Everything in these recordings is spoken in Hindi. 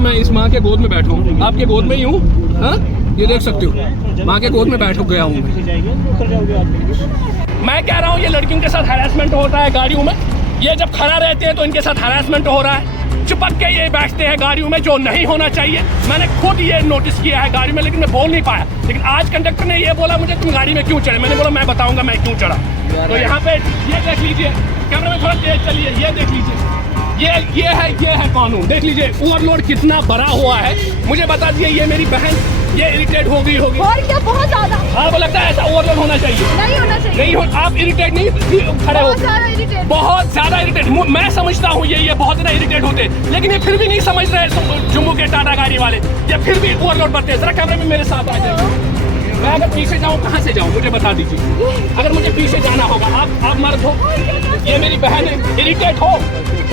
मैं इस माँ के गोद में बैठा हूँ, आपके गोद में ही हूँ। हाँ, ये देख सकते हो, माँ के गोद में बैठ गया हूँ मैं कह रहा हूँ ये लड़कियों के साथ हैरेसमेंट होता है गाड़ियों में। ये जब खड़ा रहते हैं तो इनके साथ हैरेसमेंट हो रहा है। चिपक के ये बैठते हैं गाड़ियों में, जो नहीं होना चाहिए। मैंने खुद ये नोटिस किया है गाड़ी में, लेकिन मैं बोल नहीं पाया। लेकिन आज कंडक्टर ने ये बोला मुझे, तुम गाड़ी में क्यों चढ़े? मैंने बोला मैं बताऊंगा मैं क्यों चढ़ा। तो यहाँ पे ये देख लीजिए, कैमरा में थोड़ा तेज चलिए, ये देख लीजिए, ये है कानून। देख लीजिए ओवरलोड कितना बड़ा हुआ है। मुझे बता दीजिए, ये मेरी बहन ये इरिटेट हो गई होगी और क्या, बहुत ज्यादा। आपको लगता है ऐसा ओवरलोड होना चाहिए? नहीं होना चाहिए। नहीं हो, आप इरिटेट नहीं खड़े हो? बहुत ज्यादा इरिटेट। मैं समझता हूँ ये बहुत ज्यादा इरिटेट होते, लेकिन ये फिर भी नहीं समझ रहे जम्मू के टाटा गाड़ी वाले। ये फिर भी ओवरलोड बढ़ते हैं। जरा कैमरे में मेरे साथ आ जाएंगे। मैं अगर पीछे जाऊँ कहाँ से जाऊँ मुझे बता दीजिए। अगर मुझे पीछे जाना होगा, आप मर्द हो, ये मेरी बहन है, इरिटेट हो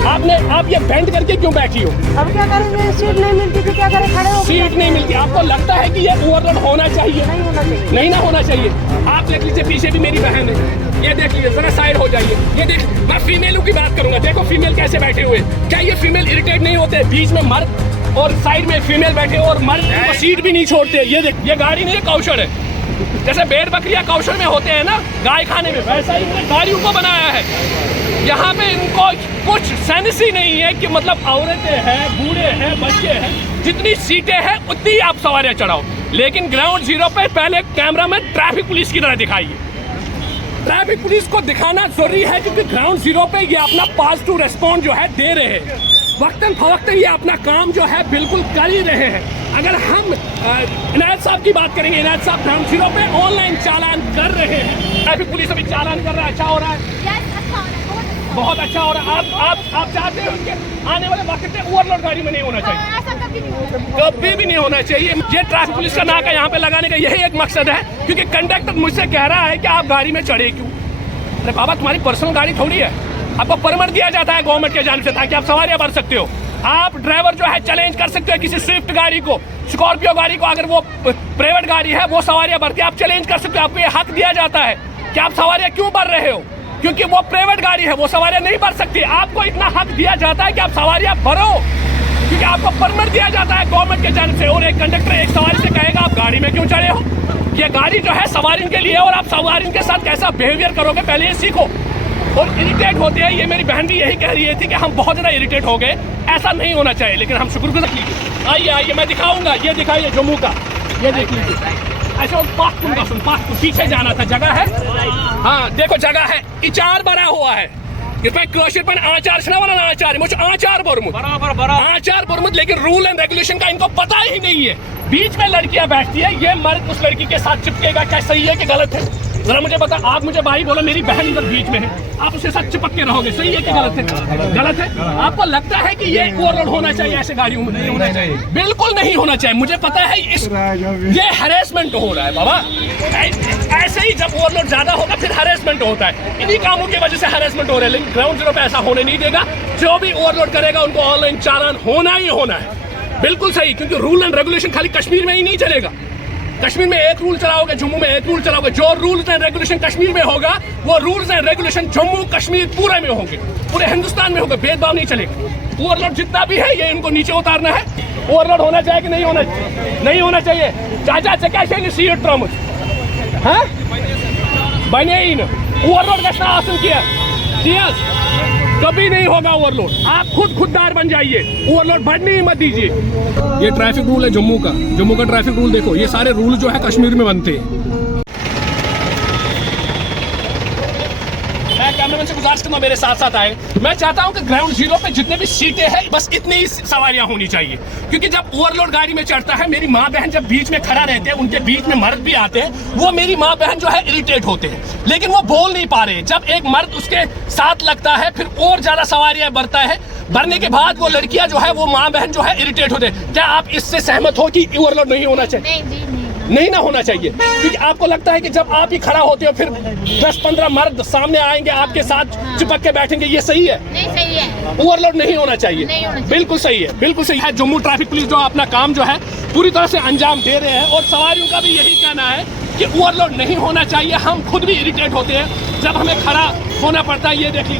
आप ये बेंड करके क्यों बैठी हो? अब क्या करेंगे? सीट नहीं मिलती तो क्या करें? खड़े हो। सीट नहीं मिलती। आपको लगता है कि ये ओवरलोड होना चाहिए? नहीं होना चाहिए। नहीं ना होना चाहिए। आप देख लीजिए, पीछे भी मेरी बहन है, ये देख लीजिए, जरा साइड हो जाइए। ये देख, मैं फीमेलों की बात करूंगा। देखो फीमेल कैसे बैठे हुए। क्या ये फीमेल इरिटेट नहीं होते? बीच में मर्द और साइड में फीमेल बैठे और मर्द को सीट भी नहीं छोड़ते। ये देख, ये गाड़ी नहीं है, कौशल है। जैसे भेड़ बकरियां कौशल में होते हैं ना गाय खाने में, वैसा ही इन्होंने गाड़ियों को बनाया है। यहाँ पे इनको कुछ सेंस ही नहीं है कि मतलब औरतें हैं, बूढ़े हैं, बच्चे हैं, जितनी सीटें हैं उतनी आप सवारियां चढ़ाओ। लेकिन ग्राउंड जीरो पे पहले कैमरा में ट्रैफिक पुलिस की तरह दिखाइए। ट्रैफिक पुलिस को दिखाना जरूरी है, क्योंकि ग्राउंड जीरो पे ये अपना पास टू रेस्पॉन्ड जो है दे रहे हैं। वक्तन फवक्तन ये अपना काम जो है बिल्कुल कर ही रहे हैं। अगर हम इनायत साहब की बात करेंगे, इनायत साहब ग्राउंड जीरो पे ऑनलाइन चालान कर रहे हैं। ट्रैफिक पुलिस अभी चालान कर रहा है, अच्छा हो रहा है, बहुत अच्छा हो रहा है। आप चाहते हैं उनके आने वाले वक्त में ओवरलोड गाड़ी में नहीं होना चाहिए, कभी भी नहीं होना चाहिए। ये ट्रैफिक पुलिस का नाका यहाँ पे लगाने का यही एक मकसद है, क्योंकि कंडक्टर मुझसे कह रहा है कि आप गाड़ी में चढ़े क्यों? अरे बाबा, तुम्हारी पर्सनल गाड़ी थोड़ी है। आपको परमिट दिया जाता है गवर्नमेंट के जानिब से, ताकि आप सवारियां भर सकते हो। आप ड्राइवर जो है चैलेंज कर सकते हो किसी स्विफ्ट गाड़ी को, स्कॉर्पियो गाड़ी को, अगर वो प्राइवेट गाड़ी है वो सवारियां भरती है, आप चैलेंज कर सकते हो। आपको ये हक दिया जाता है कि आप सवारियां क्यों भर रहे हो, क्योंकि वो प्राइवेट गाड़ी है, वो सवारियां नहीं भर सकती। आपको इतना हक दिया जाता है कि आप सवारियां भरो, क्योंकि आपको परमिट दिया जाता है गवर्नमेंट के जानिब से। और एक कंडक्टर एक सवारी से कहेगा आप गाड़ी में क्यों चढ़े हो? ये गाड़ी जो है सवारी के लिए, और आप सवारी के साथ कैसा बिहेवियर करोगे पहले ये सीखो। और इरिटेट होते हैं, ये मेरी बहन भी यही कह रही थी कि हम बहुत ज़्यादा इरिटेट हो गए, ऐसा नहीं होना चाहिए। लेकिन हम शुक्रगुजार। आइए मैं दिखाऊंगा, ये दिखाइए जम्मू का, ये देख लीजिए। ऐसा पासपुर का सुन, पासपुर पीछे जाना था, जगह है। हाँ देखो जगह है, इचार बना हुआ है। आचार बरमुद, लेकिन रूल एंड रेगुलेशन का इनको पता ही नहीं है। बीच में लड़कियां बैठती है, ये मर्द उस लड़की के साथ चिपकेगा, क्या सही है कि गलत है? जरा मुझे बता। आप मुझे भाई बोलो, मेरी बहन इधर बीच में है, आप उसके साथ चिपक के रहोगे, सही है कि गलत है? गलत है। आपको लगता है कि ये ओवरलोड होना चाहिए ऐसे गाड़ियों में? नहीं होना चाहिए, बिल्कुल नहीं होना चाहिए। मुझे पता है ये हैरेसमेंट हो रहा है बाबा। ऐसे ही जब ओवरलोड ज्यादा होगा फिर हैरेसमेंट होता है। इन्हीं कामों की वजह से हैरेसमेंट हो रहा है। लेकिन ग्राउंड जीरो पे ऐसा होने नहीं देगा। जो भी ओवरलोड करेगा उनको ऑनलाइन चालान होना ही होना है। बिल्कुल सही, क्योंकि रूल एंड रेगुलेशन खाली कश्मीर में ही नहीं चलेगा। कश्मीर में एक रूल चलाओगे, जम्मू में एक रूल चलाओगे। जो रूल्स एंड रेगुलेशन कश्मीर में होगा वो rules and regulation Jammu Kashmir पूरे में होंगे, पूरे हिंदुस्तान में होंगे। भेदभाव नहीं चलेगा। ओवरलोड जितना भी है ये इनको नीचे उतारना है। ओवरलोड होना चाहिए कि नहीं होना चाहिए? नहीं होना चाहिए। चाचा चकाशेंगे सीट ट्रमुच, हाँ बने ही ना ओवरलोड का आसन किया, कभी नहीं होगा ओवरलोड। आप खुददार बन जाइए, ओवरलोड बढ़ने ही मत दीजिए। ये ट्रैफिक रूल है जम्मू का ट्रैफिक रूल देखो। ये सारे रूल जो है कश्मीर में बनते हैं। मैं कैमरामैन से गुजारिश करना मेरे साथ साथ आए। मैं चाहता हूं कि ग्राउंड जीरो पे जितने भी सीटें हैं बस इतनी ही सवारियां होनी चाहिए, क्योंकि जब ओवरलोड गाड़ी में चढ़ता है, मेरी माँ बहन जब बीच में खड़ा रहते हैं, उनके बीच में मर्द भी आते हैं, वो मेरी माँ बहन जो है इरिटेट होते हैं, लेकिन वो बोल नहीं पा रहे। जब एक मर्द उसके साथ लगता है फिर और ज्यादा सवारियां बढ़ता है, भरने के बाद वो लड़कियां जो है वो माँ बहन जो है इरिटेट होते हैं। क्या आप इससे सहमत हो कि ओवरलोड नहीं होना चाहिए? नहीं ना होना चाहिए, क्योंकि आपको लगता है कि जब आप ही खड़ा होते हो फिर 10-15 मर्द सामने आएंगे आपके साथ चिपक के बैठेंगे, ये सही है? नहीं सही है। ओवरलोड नहीं होना चाहिए। बिल्कुल सही है, बिल्कुल सही है। जम्मू ट्रैफिक पुलिस जो अपना काम जो है पूरी तरह से अंजाम दे रहे हैं, और सवारियों का भी यही कहना है कि ओवरलोड नहीं होना चाहिए। हम खुद भी इरिटेट होते हैं जब हमें खड़ा होना पड़ता है। ये देख लीजिए।